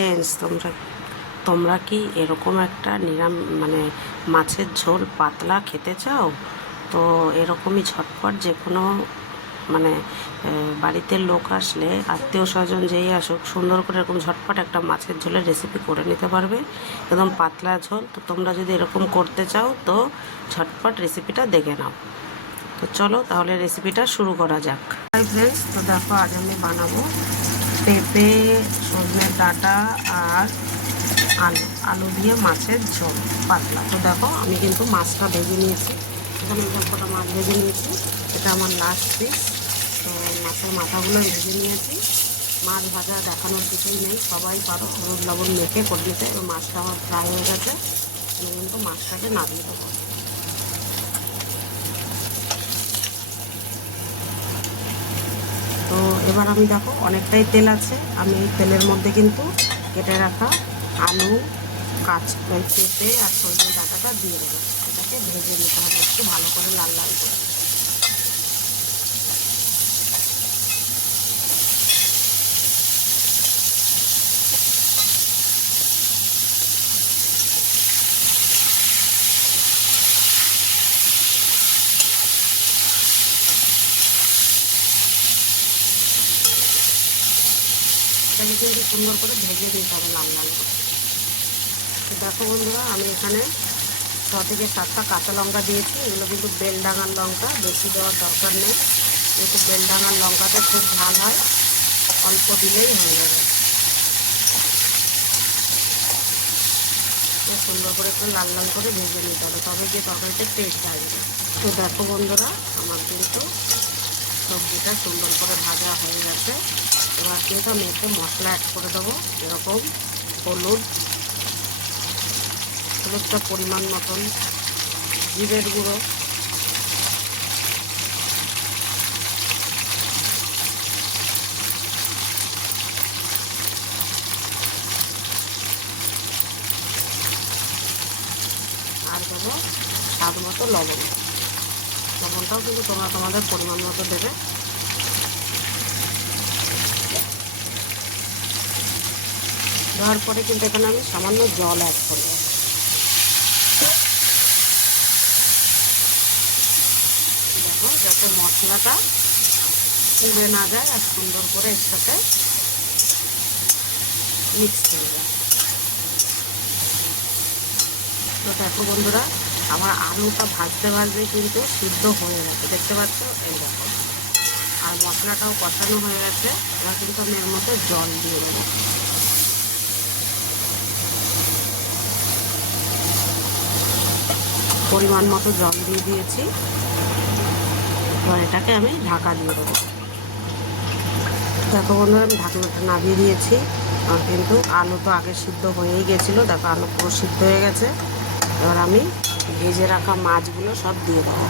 Friends, তোমরা তোমরা কি এরকম একটা মানে মাছের ঝোল পাতলা খেতে চাও? তো এরকমই ঝটপট যে কোনো মানে বাড়িতে লোক আসলে, আত্মীয় স্বজন যেই আসুক, সুন্দর করে এরকম ঝটপট একটা মাছের ঝোলের রেসিপি করে নিতে পারবে, একদম পাতলা ঝোল। তো তোমরা যদি এরকম করতে চাও তো ঝটপট রেসিপিটা দেখে নাও। তো চলো তাহলে রেসিপিটা শুরু করা যাক। হাই ফ্রেন্ডস, তো দেখো আজ আমি বানাবো পেঁপে, সজনের ডাঁটা আর আলু দিয়ে মাছের ঝোল পাতলা। তো দেখো আমি কিন্তু মাছটা ভেজে নিয়েছি, এখানে কটা মাছ ভেজে নিয়েছি, এটা আমার লাস্ট পিস। তো মাছের মাথাগুলো ভেজে নিয়েছি। মাছ ভাজা দেখানোর কিছুই নেই, সবাই পারো হলুদ লবণ মেখে করে নিতে। এবার মাছটা আমার ফ্রাই হয়ে গেছে, আমি কিন্তু মাছটাকে নামিয়ে দেবো। তো এবার আমি দেখো অনেকটাই তেল আছে, আমি এই তেলের মধ্যে কিন্তু কেটে রাখা আলু, পেঁপে আর সজনে ডাঁটাটা দিয়ে দেবো। এটাকে ভেজে নিতে হবে একটু ভালো করে, লাল লাল করে। এটাকে কিন্তু সুন্দর করে ভেজে নিতে হবে লাল লাল করে। তো দেখো বন্ধুরা, আমি এখানে 6 থেকে 7টা কাঁচা লঙ্কা দিয়েছি। এগুলো কিন্তু বেলডাঙার লঙ্কা, বেশি দেওয়ার দরকার নেই, কিন্তু বেলডাঙার লঙ্কাতে খুব ঝাল হয়, অল্প দিলেই হয়ে যাবে। সুন্দর করে একটু লাল লাল করে ভেজে নিতে হবে, তবে গিয়ে তরকারিতে টেস্ট আসবে। তো দেখো বন্ধুরা, আমার কিন্তু সবজিটা সুন্দর করে ভাজা হয়ে গেছে। এবার কিন্তু আমি একটু মশলা অ্যাড করে দেবো, এরকম হলুদটা পরিমাণ মতন, জিরের গুঁড়ো, আর দেবো স্বাদ মতো লবণ। লবণটাও কিন্তু তোমরা তোমাদের পরিমাণ মতো দেবে। দেওয়ার পরে কিন্তু এখানে আমি সামান্য জল অ্যাড করবো, দেখো, যাতে মশলাটা পুড়ে না যায় আর সুন্দর করে এর সাথে মিক্স হয়ে যায়। তো দেখো বন্ধুরা, আমার আলুটা ভাজতে ভাজতে কিন্তু সিদ্ধ হয়ে গেছে, দেখতে পাচ্ছ, এই দেখো। আর মশলাটাও কষানো হয়ে গেছে। এবার কিন্তু আমি এর মধ্যে জল দিয়ে দেবো, পরিমাণ মতো জল দিয়ে দিয়েছি। এবার এটাকে আমি ঢাকা দিয়ে দেবো। দেখো বন্ধুরা, আমি ঢাকনাটা নামিয়ে দিয়েছি। আর কিন্তু আলু তো আগে সিদ্ধ হয়েই গেছিলো, দেখো আলু পুরো সিদ্ধ হয়ে গেছে। এবার আমি ভেজে রাখা মাছগুলো সব দিয়ে দেবো।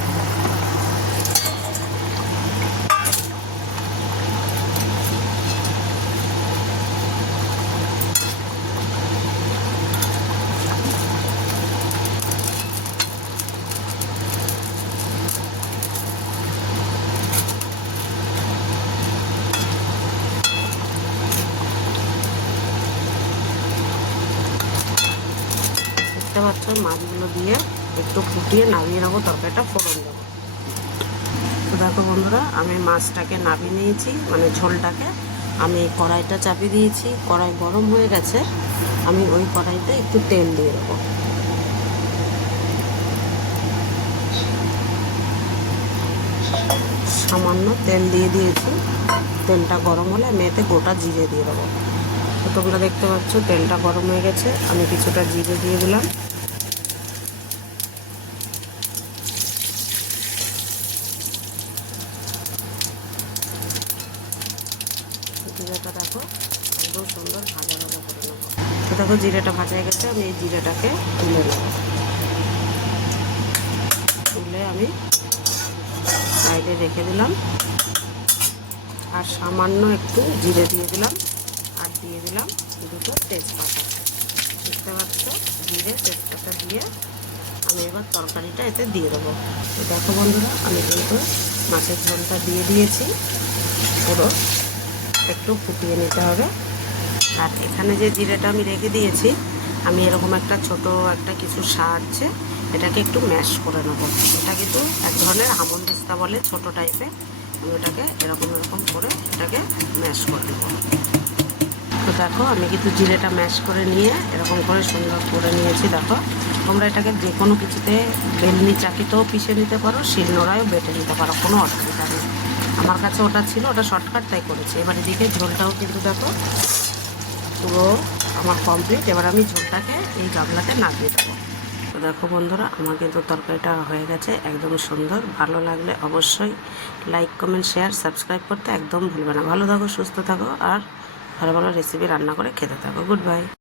দেখতে পাচ্ছ, মাছগুলো দিয়ে একটু ফুটিয়ে নামিয়ে নেবো, তরকারিটা ফোড়ন দেবো। তো দেখো বন্ধুরা, আমি মাছটাকে নামিয়ে নিয়েছি, মানে ঝোলটাকে। আমি কড়াইটা চাপিয়ে দিয়েছি, কড়াই গরম হয়ে গেছে। আমি ওই কড়াইতে একটু তেল দিয়ে দেবো, সামান্য তেল দিয়ে দিয়েছি। তেলটা গরম হলে আমি এতে গোটা জিরে দিয়ে দেবো। তো তোমরা দেখতে পাচ্ছ তেলটা গরম হয়ে গেছে, আমি কিছুটা জিরে দিয়ে দিলাম। জিরেটা দেখো একদম সুন্দর ভাজা ভাজা করে নেবো। তো দেখো জিরেটা ভাজা হয়ে গেছে, আমি এই জিরেটাকে তুলে নেব। তুলে আমি সাইডে রেখে দিলাম। আর সামান্য একটু জিরে দিয়ে দিলাম, আর দিয়ে দিলাম দুটো তেজপাতা। দেখতে পাচ্ছ, জিরে তেজপাতা দিয়ে আমি এবার তরকারিটা এতে দিয়ে দেবো। তো দেখো বন্ধুরা, আমি কিন্তু মাছের ঝোলটা দিয়ে দিয়েছি, পুরো একটু ফুটিয়ে নিতে হবে। আর এখানে যে জিরেটা আমি রেখে দিয়েছি, আমি এরকম একটা ছোট একটা কিছু সাহায্যে এটাকে একটু ম্যাশ করে নেব। এটা কিন্তু এক ধরনের হামলদিস্তা বলে, ছোট টাইপের। আমি এটাকে এরকম এরকম করে এটাকে ম্যাশ করে নেব। তো দেখো আমি কিন্তু জিরেটা ম্যাশ করে নিয়ে এরকম করে সুন্দর করে নিয়েছি। দেখো তোমরা এটাকে যে কোনো কিছুতে বেলনি চাকিতেও পিষে নিতে পারো, শিলনোড়ায়ও বেটে নিতে পারো, কোনো অসুবিধা নেই। আমার কাছে ওটা ছিল, ওটা শর্টকাট তাই করেছি। এবার এদিকে ঝোলটাও কিন্তু দেখো পুরো আমার কমপ্লিট। এবার আমি ঝোলটাকে এই গামলাতে নামিয়ে দেবো। তো দেখো বন্ধুরা, আমার কিন্তু তরকারিটা হয়ে গেছে একদম সুন্দর। ভালো লাগলে অবশ্যই লাইক, কমেন্ট, শেয়ার, সাবস্ক্রাইব করতে একদম ভুলবে না। ভালো থাকো, সুস্থ থাকো, আর ভালো ভালো রেসিপি রান্না করে খেতে থাকো। Good bye.